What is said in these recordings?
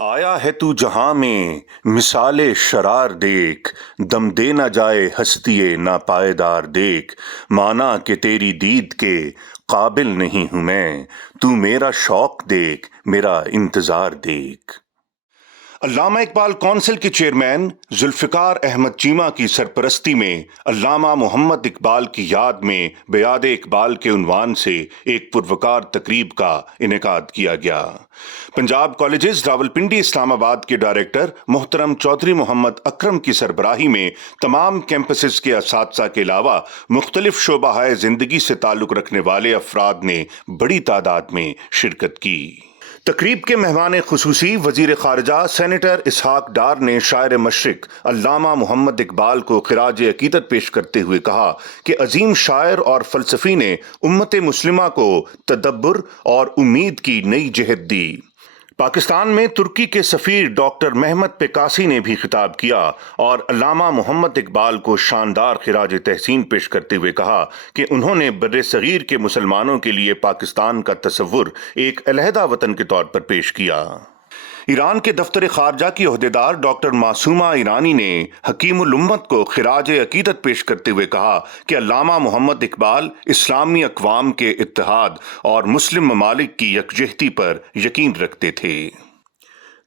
آیا ہے تو جہاں میں مثال شرار دیکھ، دم دے نہ جائے ہستی ناپائیدار دیکھ، مانا کہ تیری دید کے قابل نہیں ہوں میں، تو میرا شوق دیکھ، میرا انتظار دیکھ۔ علامہ اقبال کونسل کے چیئرمین ذوالفقار احمد چیمہ کی سرپرستی میں علامہ محمد اقبال کی یاد میں بیاد اقبال کے عنوان سے ایک پروقار تقریب کا انعقاد کیا گیا۔ پنجاب کالجز راولپنڈی اسلام آباد کے ڈائریکٹر محترم چودھری محمد اکرم کی سربراہی میں تمام کیمپسز کے اساتذہ کے علاوہ مختلف شعبہ زندگی سے تعلق رکھنے والے افراد نے بڑی تعداد میں شرکت کی۔ تقریب کے مہمان خصوصی وزیر خارجہ سینیٹر اسحاق ڈار نے شاعر مشرق علامہ محمد اقبال کو خراج عقیدت پیش کرتے ہوئے کہا کہ عظیم شاعر اور فلسفی نے امت مسلمہ کو تدبر اور امید کی نئی جہت دی۔ پاکستان میں ترکی کے سفیر ڈاکٹر محمد پیکاسی نے بھی خطاب کیا اور علامہ محمد اقبال کو شاندار خراج تحسین پیش کرتے ہوئے کہا کہ انہوں نے بر صغیر کے مسلمانوں کے لیے پاکستان کا تصور ایک علیحدہ وطن کے طور پر پیش کیا۔ ایران کے دفتر خارجہ کی عہدیدار ڈاکٹر معصومہ ایرانی نے حکیم الامت کو خراج عقیدت پیش کرتے ہوئے کہا کہ علامہ محمد اقبال اسلامی اقوام کے اتحاد اور مسلم ممالک کی یکجہتی پر یقین رکھتے تھے۔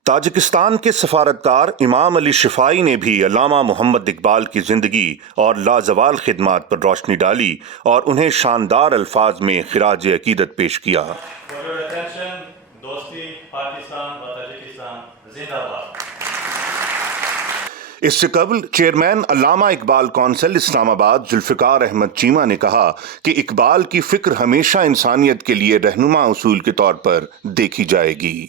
تاجکستان کے سفارتکار امام علی شفائی نے بھی علامہ محمد اقبال کی زندگی اور لازوال خدمات پر روشنی ڈالی اور انہیں شاندار الفاظ میں خراج عقیدت پیش کیا۔ اس سے قبل چیئرمین علامہ اقبال کونسل اسلام آباد ذوالفقار احمد چیمہ نے کہا کہ اقبال کی فکر ہمیشہ انسانیت کے لیے رہنما اصول کے طور پر دیکھی جائے گی۔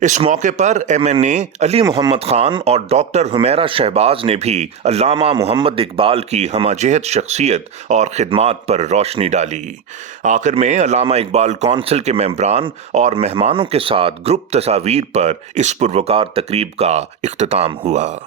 اس موقع پر ایم این اے علی محمد خان اور ڈاکٹر حمیرہ شہباز نے بھی علامہ محمد اقبال کی ہمہ جہت شخصیت اور خدمات پر روشنی ڈالی۔ آخر میں علامہ اقبال کونسل کے ممبران اور مہمانوں کے ساتھ گروپ تصاویر پر اس پروقار تقریب کا اختتام ہوا۔